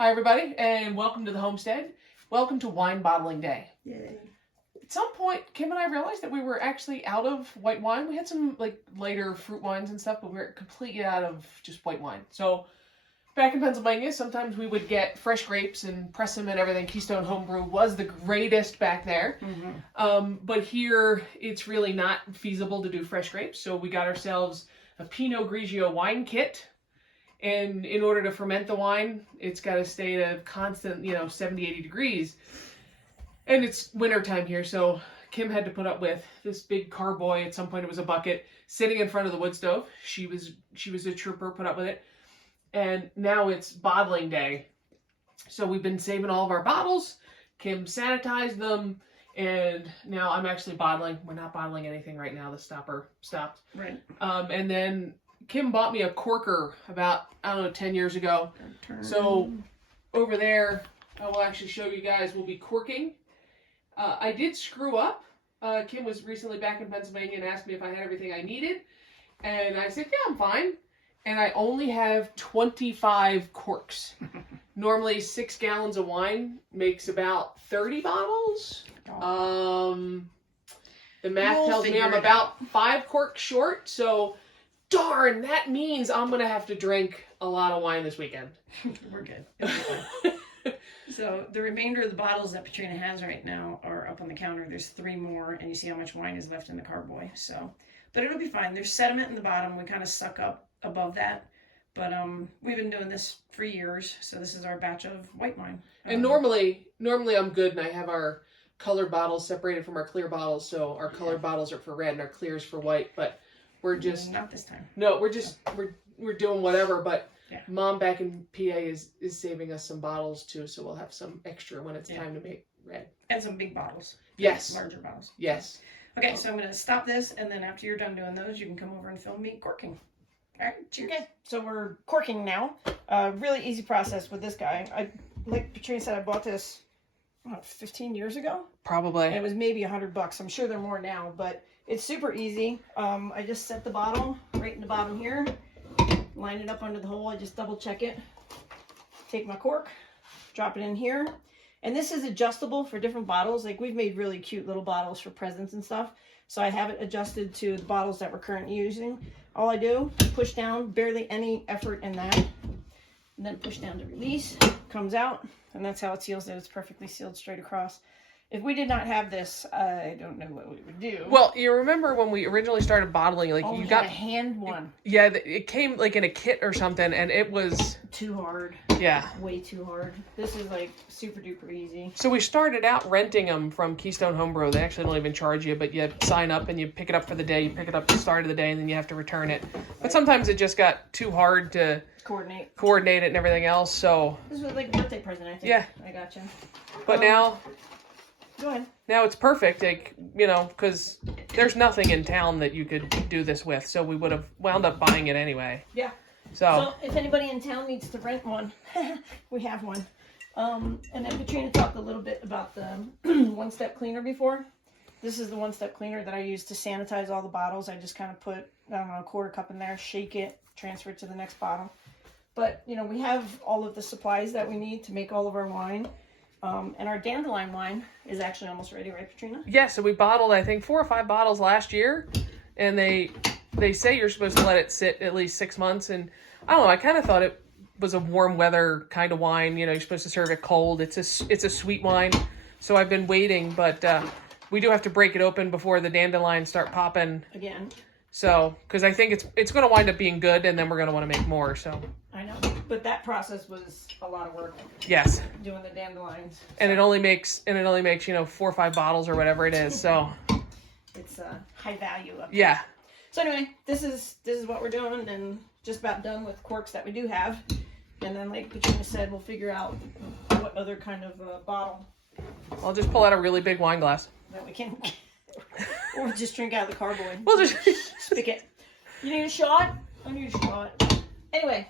Hi everybody, and welcome to the Homestead. Welcome to Wine Bottling Day. Yay. At some point, Kim and I realized that we were actually out of white wine. We had some lighter fruit wines and stuff, but we were completely out of just white wine. So back in Pennsylvania, sometimes we would get fresh grapes and press them and everything. Keystone Homebrew was the greatest back there. Mm-hmm. But here, it's really not feasible to do fresh grapes. So we got ourselves a Pinot Grigio wine kit. And in order to ferment the wine, it's got to stay at a constant, 70, 80 degrees. And it's wintertime here, so Kim had to put up with this big carboy. At some point, it was a bucket sitting in front of the wood stove. She was a trooper, put up with it. And now it's bottling day. So we've been saving all of our bottles. Kim sanitized them. And now I'm actually bottling. We're not bottling anything right now. The stopper stopped. Right. And then Kim bought me a corker about, 10 years ago. So over there, I will actually show you guys, we'll be corking. I did screw up. Kim was recently back in Pennsylvania and asked me if I had everything I needed. And I said, yeah, I'm fine. And I only have 25 corks. Normally 6 gallons of wine makes about 30 bottles. The math tells me I'm about 5 corks short, so darn, that means I'm going to have to drink a lot of wine this weekend. We're good. So the remainder of the bottles that Patrina has right now are up on the counter. There's 3 more, and you see how much wine is left in the carboy. So, but it'll be fine. There's sediment in the bottom. We kind of suck up above that. But we've been doing this for years, so this is our batch of white wine. And normally I'm good, and I have our colored bottles separated from our clear bottles, so our colored bottles are for red and our clears for white. But we're just not this time. No, we're doing whatever. But yeah. Mom back in PA is saving us some bottles too, so we'll have some extra when it's time to make red. And some big bottles. Yes. Larger bottles. Yes. Okay, so I'm going to stop this, and then after you're done doing those, you can come over and film me corking. All right, cheers. Okay, so we're corking now. Really easy process with this guy. Like Patrina said, I bought this 15 years ago. Probably. And it was maybe $100. I'm sure they're more now, but it's super easy. I just set the bottle right in the bottom here, line it up under the hole. I just double check it. Take my cork, drop it in here. And this is adjustable for different bottles. Like, we've made really cute little bottles for presents and stuff. So I have it adjusted to the bottles that we're currently using. All I do, push down, barely any effort in that. And then push down to release, comes out, and that's how it seals it. It's perfectly sealed straight across. If we did not have this, I don't know what we would do. Well, you remember when we originally started bottling, you got a hand one. Yeah, it came in a kit or something, and it was Too hard. Yeah. Way too hard. This is super duper easy. So we started out renting them from Keystone Homebrew. They actually don't even charge you, but you sign up and you pick it up for the day. You pick it up at the start of the day, and then you have to return it. But sometimes it just got too hard to coordinate it and everything else. So this was like a birthday present, I think. Yeah. I gotcha. But now. Go ahead. Now it's perfect, because there's nothing in town that you could do this with, so we would have wound up buying it anyway. Yeah. So if anybody in town needs to rent one, we have one. And then Patrina talked a little bit about the one-step cleaner before. This is the one-step cleaner that I use to sanitize all the bottles. I just kind of put, a quarter cup in there, shake it, transfer it to the next bottle. But, we have all of the supplies that we need to make all of our wine. And our dandelion wine is actually almost ready, right, Patrina? Yeah, so we bottled, I think, 4 or 5 bottles last year, and they say you're supposed to let it sit at least 6 months, and I don't know, I kind of thought it was a warm weather kind of wine. You're supposed to serve it cold. It's a sweet wine, so I've been waiting, but we do have to break it open before the dandelions start popping. Again. So, because I think it's going to wind up being good, and then we're going to want to make more, so. I know, but that process was a lot of work. Yes. Doing the dandelions. So. And it only makes 4 or 5 bottles or whatever it is, so. It's high value. Yeah. So anyway, this is what we're doing, and just about done with corks that we do have. And then, like Patrina said, we'll figure out what other kind of bottle. I'll just pull out a really big wine glass. That we can, or just drink out of the carboy. We'll just stick it. You need a shot? I need a shot. Anyway,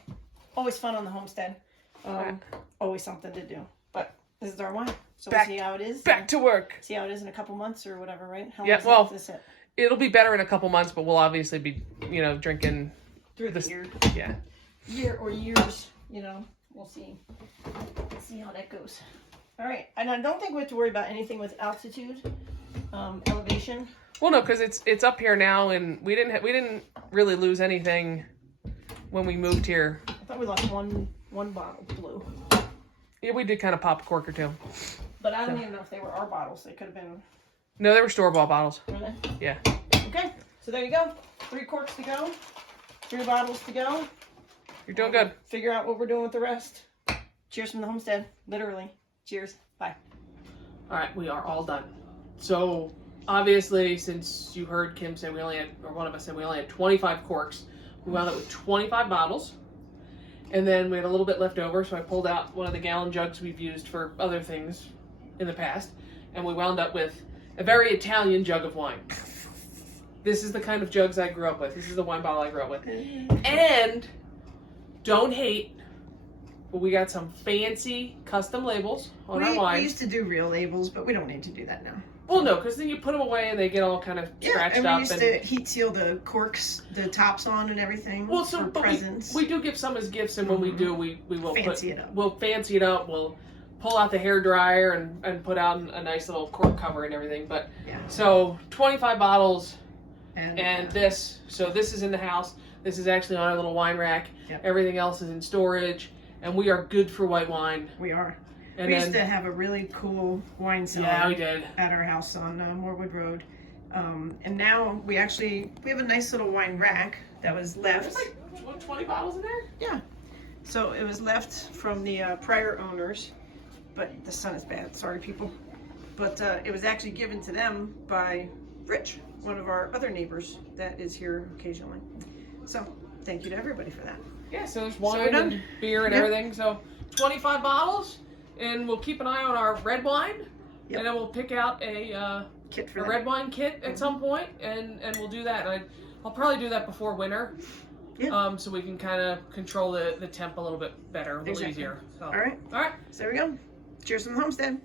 always fun on the homestead. Always something to do. But this is our wine, so we'll see how it is. Back to work. See how it is in a couple months or whatever, right? How long is this? It'll be better in a couple months, but we'll obviously be, drinking through the year. Yeah. Year or years, we'll see how that goes. All right, and I don't think we have to worry about anything with altitude, elevation. Well, no, because it's up here now, and we didn't really lose anything when we moved here. I thought we lost one bottle blue. Yeah, we did kind of pop a cork or two. But I don't even know if they were our bottles. They could have been. No, they were store-bought bottles. Were they? Yeah. Okay, so there you go. 3 corks to go. 3 bottles to go. You're doing good. Figure out what we're doing with the rest. Cheers from the homestead. Literally. Cheers. Bye. All right, we are all done. So obviously, since you heard Kim say we only had, or one of us said we only had 25 corks, we wound up with 25 bottles. And then we had a little bit left over, so I pulled out one of the gallon jugs we've used for other things in the past, and we wound up with a very Italian jug of wine. This is the kind of jugs I grew up with. This is the wine bottle I grew up with. And don't hate, but we got some fancy custom labels on our wine. We used to do real labels, but we don't need to do that now. Well, no, because then you put them away and they get all kind of scratched up. And we used to heat seal the corks, the tops on and everything. Well, so for but presents. we do give some as gifts, and when we do, we will fancy it up. We'll fancy it up. We'll pull out the hair dryer and put out a nice little cork cover and everything. But yeah. So 25 bottles, and this. So this is in the house. This is actually on our little wine rack. Yep. Everything else is in storage, and we are good for white wine. We are. And we used to have a really cool wine cellar. Yeah, we did. At our house on Moorwood Road. And now we have a nice little wine rack that was left. There's like 20 bottles in there? Yeah. So it was left from the prior owners, but the sun is bad. Sorry, people. But it was actually given to them by Rich, one of our other neighbors that is here occasionally. So thank you to everybody for that. Yeah, so there's wine and beer and everything. So 25 bottles. And we'll keep an eye on our red wine, and then we'll pick out a kit for red wine kit at some point, and we'll do that. And I'll probably do that before winter, so we can kind of control the temp a little bit better, a little easier. So. All right. All right. So there we go. Cheers from the homestead.